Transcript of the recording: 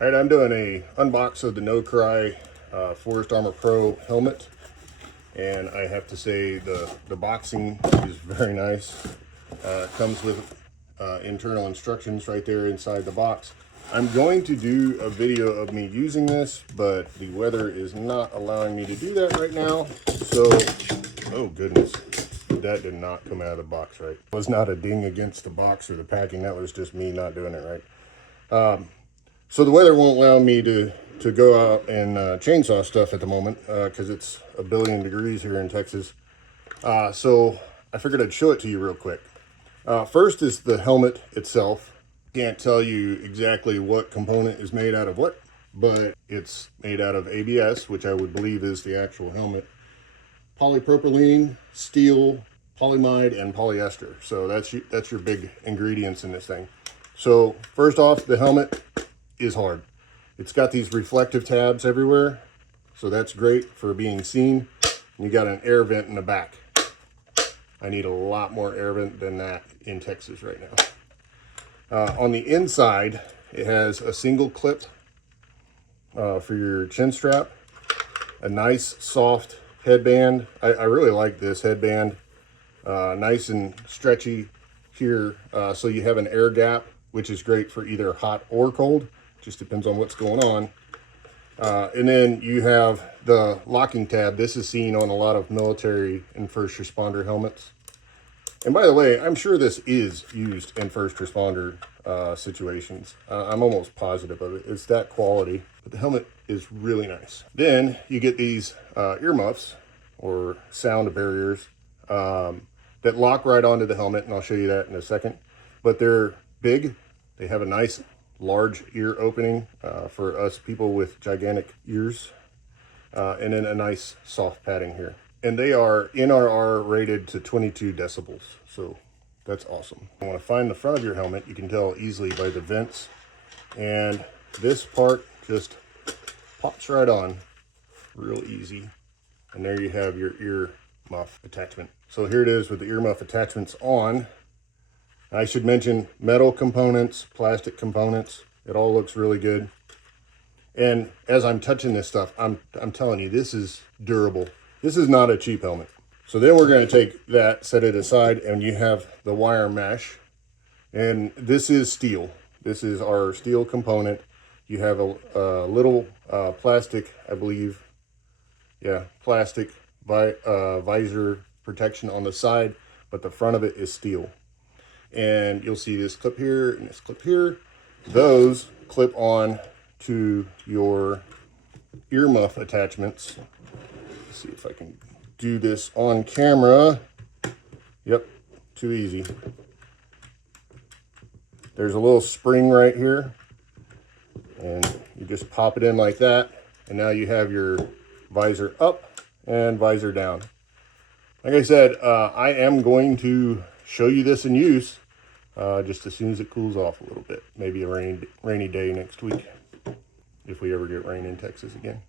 All right, I'm doing a unbox of the NoCry Forest Armor Pro helmet, and I have to say the boxing is very nice. Comes with internal instructions right there inside the box. I'm going to do a video of me using this, but the weather is not allowing me to do that right now. So, oh goodness, that did not come out of the box right. It was not a ding against the box or the packing. That was just me not doing it right. So the weather won't allow me to go out and chainsaw stuff at the moment because it's a billion degrees here in Texas. So I figured I'd show it to you real quick. First is the helmet itself. Can't tell you exactly what component is made out of what, but it's made out of ABS, which I would believe is the actual helmet, polypropylene, steel, polyamide, and polyester. So that's your big ingredients in this thing. So first off, the helmet is hard. It's got these reflective tabs everywhere, so that's great for being seen. You got an air vent in the back. I need a lot more air vent than that in Texas right now. On the inside, it has a single clip for your chin strap, a nice soft headband. I really like this headband, nice and stretchy here, so you have an air gap, which is great for either hot or cold. Just depends on what's going on. And then you have the locking tab. This is seen on a lot of military and first responder helmets. And by the way, I'm sure this is used in first responder situations. I'm almost positive of it. It's that quality, but the helmet is really nice. Then you get these earmuffs or sound barriers that lock right onto the helmet, and I'll show you that in a second. But they're big. They have a nice large ear opening for us people with gigantic ears, and then a nice soft padding here. And they are NRR rated to 22 decibels, so that's awesome. I want to find the front of your helmet. You can tell easily by the vents, and this part just pops right on real easy. And there you have your ear muff attachment. So here it is with the ear muff attachments on. I should mention metal components, plastic components. It all looks really good. And as I'm touching this stuff, I'm telling you, this is durable. This is not a cheap helmet. So then we're going to take that, set it aside, and you have the wire mesh. And this is steel. This is our steel component. You have a little plastic, I believe. Yeah, plastic visor protection on the side, but the front of it is steel. And you'll see this clip here and this clip here. Those clip on to your earmuff attachments. Let's see if I can do this on camera. Yep, too easy. There's a little spring right here, and you just pop it in like that, and now you have your visor up and visor down. Like I said, I am going to show you this in use just as soon as it cools off a little bit. Maybe a rainy day next week, if we ever get rain in Texas again.